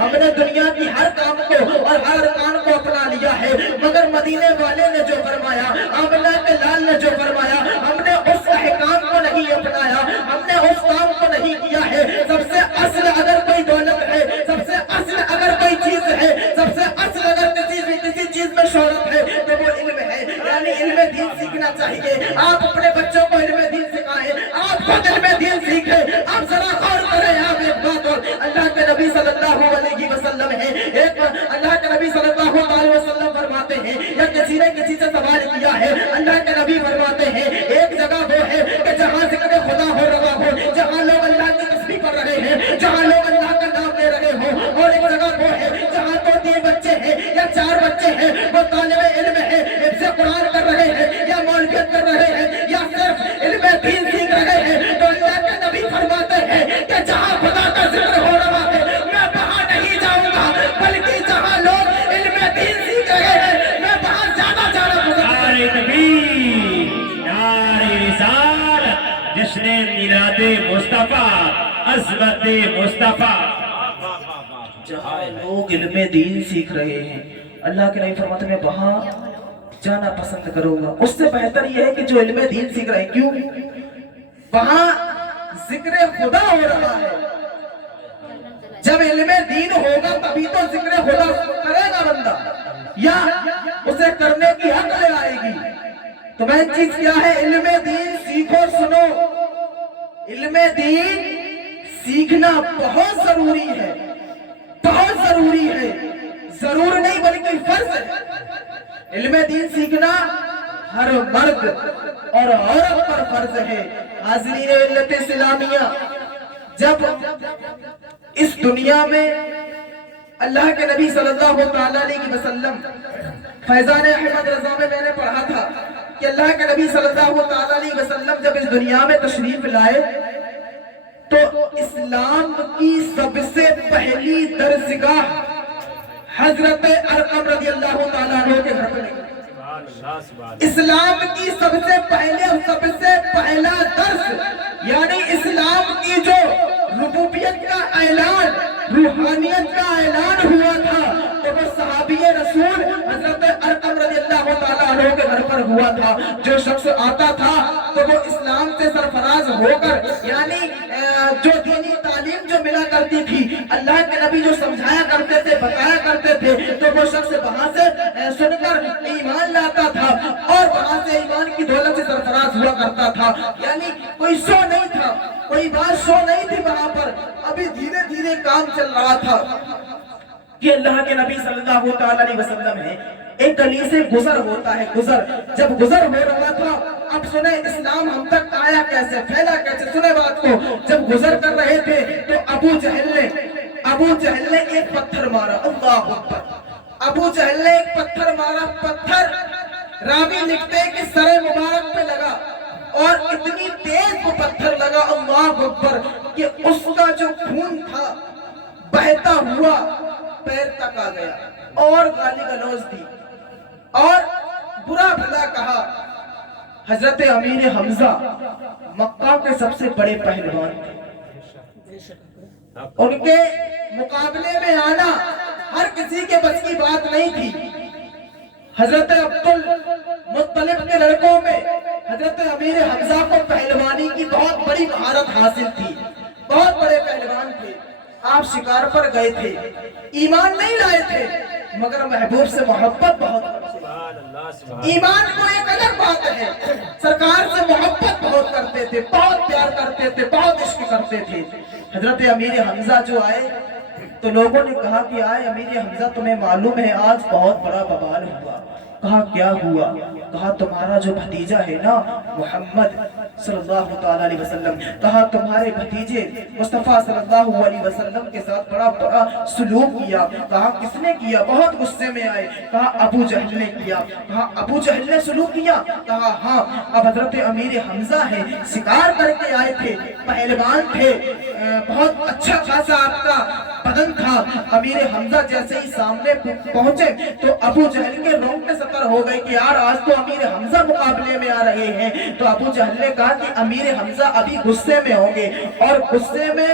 ہم نے دنیا کی ہر کام کو اور ہر کام کو اپنا لیا ہے، مگر مدینے والے نے جو فرمایا، آمنہ کے لال نے جو فرمایا، ہم نے اس احکام کو نہیں اپنایا، ہم نے اس کام کو نہیں کیا ہے۔ سب سے اصل اگر کوئی دولت ہے، سب سے اصل اگر کوئی چیز ہے، سب سے اصل اگر کسی چیز میں شہرت ہے تو وہ علم ہے، یعنی علم دین سیکھنا چاہیے۔ آپ اپنے بچوں کو علم دین سکھائیں، آپ خود علم دین سیکھیں۔ آپ ذرا غور کریں، آپ ایک بات اور اللہ کے نبی صلی اللہ علیہ وسلم ہے، ایک اللہ کے نبی صلی اللہ علیہ وسلم فرماتے ہیں، یا کسی نے کسی سے سوال کیا ہے، اللہ کے نبی فرماتے ہیں ایک جگہ وہ ہے کہ جہاں ذکر خدا ہو رہا ہو، جہاں لوگ اللہ کی تسبیح پڑھ رہے ہیں، جہاں لوگ اللہ کا نام لے رہے ہوں، اور ایک جگہ وہ ہے جہاں تو 3 بچے ہیں یا 4 بچے ہیں، وہ طالب علم ہے، حفظ قرآن کر رہے ہیں یا مولویت کر رہے ہیں یا صرف علم دین سیکھ رہے ہیں، تو اللہ کے نبی فرماتے ہیں کہ جہاں خدا کا ذکر ہو رہا ہے میں وہاں نہیں جاؤں گا، بلکہ جہاں لوگ علم دین سیکھ رہے ہیں میں وہاں زیادہ پسند کروں گا۔ نعرہ تکبیر، نعرہ رسالت، جشن میلاد مصطفیٰ، عظمت مصطفیٰ۔ جہاں لوگ علم دین سیکھ رہے ہیں اللہ کے نبی فرماتے ہیں میں وہاں جانا پسند کروں گا۔ اس سے بہتر یہ ہے کہ جو علم دین سیکھ رہے ہیں، کیوں؟ وہاں ذکر خدا ہو رہا ہے۔ جب علم دین ہوگا تبھی تو ذکر خدا کرے گا بندہ، یا اسے کرنے کی عقل آئے گی۔ تو مین چیز کیا ہے؟ علم دین سیکھو، سنو، علم دین سیکھنا بہت ضروری ہے، بہت ضروری ہے، ضرور نہیں بلکہ فرض ہے۔ علم دین سیکھنا ہر مرد اور عورت پر فرض ہے۔ حاضرین ملت اسلامیہ، جب اس دنیا میں اللہ کے نبی صلی اللہ علیہ وسلم، فیضان احمد رضا میں نے پڑھا تھا کہ اللہ کے نبی صلی اللہ علیہ وسلم جب اس دنیا میں تشریف لائے تو اسلام کی سب سے پہلی درسگاہ حضرت ارقم رضی اللہ تعالیٰ عنہ کے گھر پر لگی۔ اسلام کی سب سے پہلے اور سب سے پہلا درس، یعنی اسلام کی جو ربوبیت کا اعلان، روحانیت کا اعلان ہوا تھا، تو وہ صحابی رسول حضرت ارقم رضی اللہ تعالیٰ عنہ کے گھر پر ہوا تھا۔ جو شخص آتا تھا تو وہ اسلام سے سرفراز ہو کر، یعنی جو دینی تعلیم جو ملا کرتی تھی، اللہ کے نبی جو سمجھایا کرتے تھے، بتایا کرتے تھے، تو وہ شخص وہاں سے سن کر ایمان لاتا تھا اور وہاں سے ایمان کی دولت سے سرفراز ہوا کرتا تھا۔ یعنی کوئی شو نہیں تھا، کوئی بات شو نہیں تھی وہاں پر، ابھی دھیرے دھیرے کام چل رہا تھا کہ اللہ کے نبی صلی اللہ علیہ وسلم ہے ایک گلی سے گزر ہوتا ہے، جب گزر ہو رہا تھا، اب سنیں اسلام ہم تک آیا کیسے، پھیلا کیسے، سنیں بات کو۔ جب گزر کر رہے تھے تو ابو جہل نے ایک پتھر مارا، اللہ اکبر، ابو جہل نے ایک پتھر مارا، پتھر راوی لکھتے ہیں کہ سر مبارک پہ لگا، اور اتنی تیز وہ پتھر لگا، اللہ اکبر، کہ اس کا جو خون تھا بہتا ہوا پیر تک آ گیا، اور گالی گلوز دی اور برا بھلا کہا۔ حضرت امیر حمزہ مکہ کے سب سے بڑے پہلوان تھے، ان کے مقابلے میں آنا ہر کسی کے بس کی بات نہیں تھی۔ حضرت عبد المطلب کے لڑکوں میں حضرت امیر حمزہ کو پہلوانی کی بہت بڑی مہارت حاصل تھی، بہت بڑے پہلوان تھے۔ آپ شکار پر گئے تھے، ایمان نہیں لائے تھے، مگر محبوب سے محبت بہت کرتے، ایمان کو ایک الگ بات ہے، سرکار سے محبت بہت کرتے تھے، بہت پیار کرتے تھے، بہت عشق کرتے تھے۔ حضرت امیر حمزہ جو آئے تو لوگوں نے کہا کہ آئے امیر حمزہ، تمہیں معلوم ہے آج بہت بڑا بوال ہوا۔ کہا کیا ہوا؟ کہا تمہارا جو بھتیجا ہے نا محمد صلی اللہ علیہ وسلم، کہا تمہارے بھتیجے مصطفیٰ صلی اللہ علیہ وسلم کے ساتھ بڑا سلوک کیا۔ کہا کس نے کیا؟ بہت غصے میں آئے، کہا ابو جہل نے کیا۔ کہا ابو جہل نے سلوک کیا؟ کہا ہاں۔ اب حضرت امیر حمزہ ہے، شکار کر کے آئے تھے، پہلوان تھے، بہت اچھا خاصا آپ کا بدن تھا۔ امیر حمزہ جیسے ہی سامنے پہنچے تو ابو جہل کے رونگٹے سطر ہو گئے کہ یار آج تو امیر حمزہ مقابلے میں آ رہے ہیں۔ تو ابو جہل نے کہا کہ امیر حمزہ ابھی غصے میں ہوں گے، اور غصے میں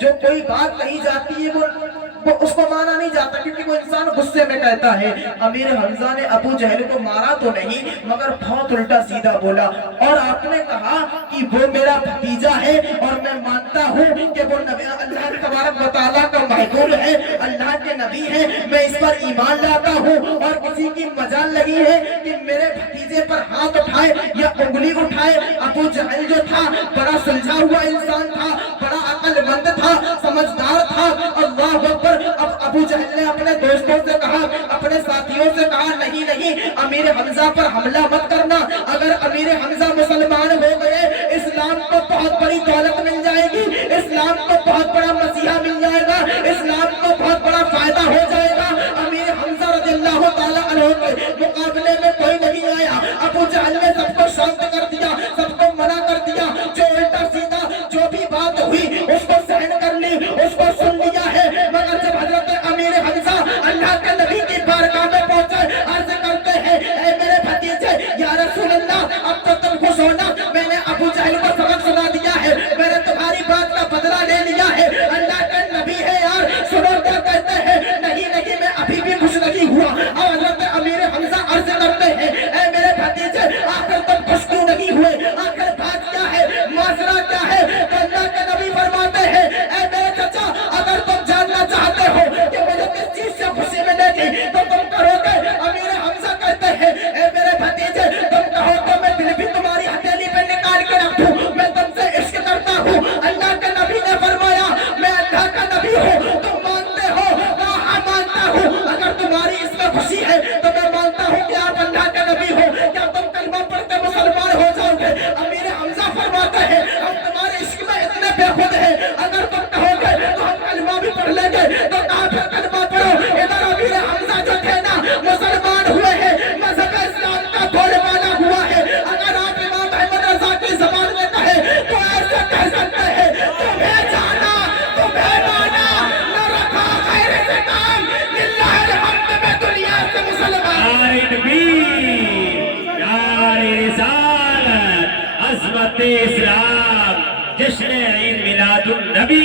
جو کوئی بات کہی جاتی ہے وہ اس کو مانا نہیں جاتا، کیونکہ وہ انسان غصے میں کہتا ہے۔ امیر حمزہ نے ابو جہل کو مارا تو نہیں مگر بہت الٹا سیدھا بولا، اور آپ نے کہا کہ وہ میرا بھتیجا ہے اور میں مانتا ہوں کہ وہ اللہ تبارک و تعالیٰ کا محبوب ہے، اللہ کے نبی ہے، میں اس پر ایمان لاتا ہوں، اور کسی کی مجال لگی ہے کہ میرے بھتیجے پر ہاتھ اٹھائے یا انگلی اٹھائے۔ ابو جہل جو تھا بڑا سلجھا ہوا انسان تھا، بڑا عقل مند تھا، سمجھدار تھا۔ اللہ اکبر۔ اب ابو جہل نے اپنے دوستوں سے کہا، اپنے ساتھیوں سے کہا، نہیں نہیں امیر حمزہ پر حملہ مت کرنا، اگر امیر حمزہ مسلمان ہو گئے اسلام کو بہت بڑی دولت مل جائے گی، اسلام کو بہت بڑا مسیحا مل جائے گا، اسلام کو بہت بڑا فائدہ ہو جائے گا۔ امیر حمزہ رضی اللہ تعالیٰ عنہ کے مقابلے میں کوئی نہیں آیا۔ ابو جہل نے سب کو شانت کر دیا، سب کو منع کر دیا، جو الٹا سیدھا جو بھی بات ہوئی اس کو سہن کر لی، اس کو سن لیا ہے۔ مگر جب حضرت امیر حمزہ اللہ کے نبی کی بارگاہ میں پہنچے، عرض کرتے ہیں اے میرے بھتیجے یا رسول اللہ اب تو تم خوش ہونا، میں نے ابو جہل کو سبق سنا دیا ہے، میں نے تمہاری بات کا بدلہ لے لیا ہے، اللہ کے نبی ہے یار، سنو کیا کہتے ہیں۔ نہیں نہیں میں ابھی بھی خوش نہیں ہوا۔ اور حضرت امیر حمزہ عرض کرتے ہیں اے میرے بھتیجے آخر تم خوش کیوں نہیں ہوئے، آخر بات کیا ہے، معاشرہ کیا ہے؟ تو اللہ کے نبی فرماتے ہیں اے میرے چچا اگر تم جاننا چاہتے ہو کہ مجھے کس چیز سے خوشی ملے گی تو تم کرو گے۔ امیر حمزہ کہتے ہیں اے میرے بھتیجے تم کہو تو میں دل بھی تمہاری ہتھیلی پہ نکال کے رکھ دوں، میں تم سے عشق کرتا ہوں۔ اللہ کے نبی نے فرمایا میں اللہ کا نبی ہوں، تم مانتے ہو؟ ہاں مانتا ہوں۔ اگر تمہاری اس میں خوشی ہے تو میں مانتا ہوں کہ آپ اللہ کے نبی ہو، کیا تم کلمہ پڑھتے مسلمان ہو جاؤ گے؟ امیر حمزہ فرماتے ہیں ہم تمہارے عشق میں اتنے بے خود ہیں، اگر تم کہو گے تو ہم کلمہ بھی پڑھ لیں گے۔ تو کہا پھر کلمہ پڑھو۔ ادھر امیر حمزہ جو تھے نا مسلمان ہوئے ہیں، مذہب اسلام کا بولے والا ہوا ہے۔ اگر آپ امام احمد رضا کی زبان میں کہیں تو ایسے کہہ سکتے ہیں تمہیں جانا تمہیں مانا نہ رکھا غیر سے کام، للہ الحمد میں دنیا سے مسلمان۔ نعرہ تکبیر، نعرہ رسالت، عظمت اسلام، جشن عید میلاد النبی۔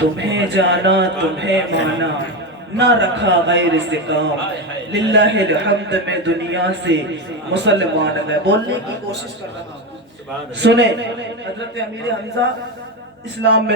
تمہیں جانا تمہیں مانا نہ رکھا غیر سے کام، للہ الحمد میں دنیا سے مسلمان۔ میں بولنے کی کوشش کر رہا ہوں، سنیں حضرت امیر حمزہ اسلام میں